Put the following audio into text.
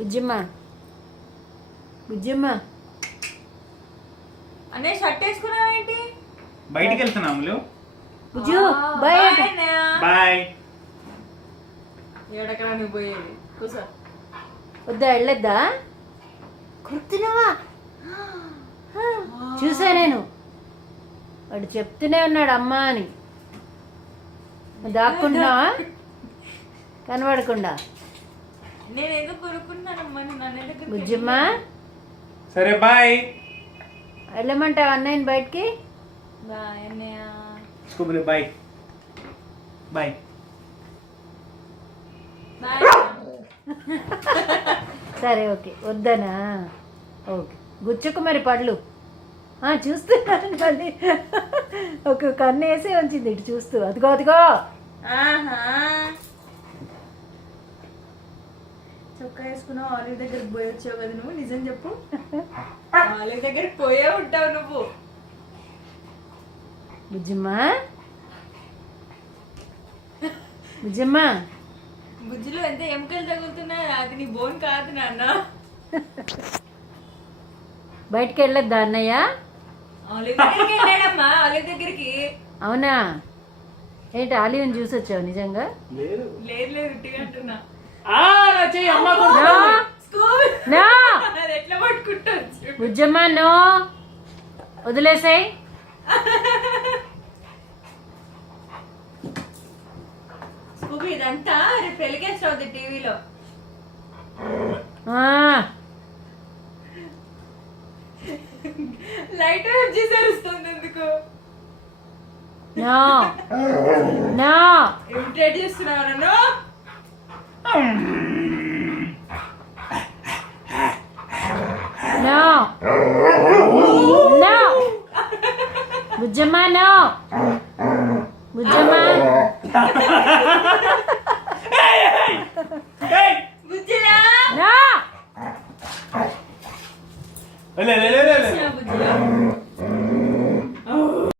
బుజ్జమ్మ బుజ్జమ్మ అనే షర్ట్ వేసుకున్నావేంటి? బయటికి వెళ్తున్నాము. Bujju bye bye. ఎక్కడెక్కడ నువ్వు పోయేది? కూసో. వద్దా వెళ్ళొద్దా? కుర్తున్నావా? చూసా నేను, వాడు చెప్తూనే ఉన్నాడు అమ్మా అని. దాక్కుంటున్నావా కనబడకుండా? నేను ఎందుకు కొనుక్కుంటున్నానమ్మా? నన్ను ఎందుకు? బుజ్జమ్మ సరే బాయ్. వెళ్ళమంటావా అన్నయ్యని బయటికి? బాయ్ అన్నయ్య. Bye bye. బాయ్. సరే ఓకే, వద్దనా? ఓకే, గుచ్చుకు మరి పళ్ళు. చూస్తున్నాను మళ్ళీ ఒక కన్ను వేసి ఉంచింది ఇటు చూస్తూ. అదిగో అదిగో. ఆహా, చొక్కా వేసుకున్నావు. ఆలివ్ దగ్గరికి పోయి వచ్చావు కదా నువ్వు. నిజం చెప్పు. ఆలివ్ దగ్గరికి పోయే ఉంటావు నువ్వు. బుజ్జమ్మ బుజ్జమ్మ బుజ్జిలో ఎంత ఎముకలు తగులుతున్నాయి. అది నీ బోన్ కాదు నాన్న. బయటికి వెళ్ళొద్దా అన్నయ్య? ఆలివ్ దగ్గరికి వెళ్ళాడమ్మా. ఆలివ్ దగ్గరికి. అవునా? ఏంటి ఆలివ్ని చూసి వచ్చావు నిజంగా? లేదు లేదు లేదు, ఉట్టిగా అంటున్నా. నో స్కూల్ నో అది ఎట్లా పట్టుకుంటొచ్చు? బుజ్జమ్మ నో, వదిలేసాయి. స్కూబీ ఇదంతా రేపు టెలికాస్ట్ అవుతుంది టీవీలో. లైట్ వేవ్ చేసేస్తుంది ఎందుకు? నో నో ఇమిటేట్ చేస్తున్నావు నన్ను. నో నో బుజ్జమ్మ నో బుజ్జమ్మ బుజ్జిలా నో లే లే లే లే. బుజ్జిలా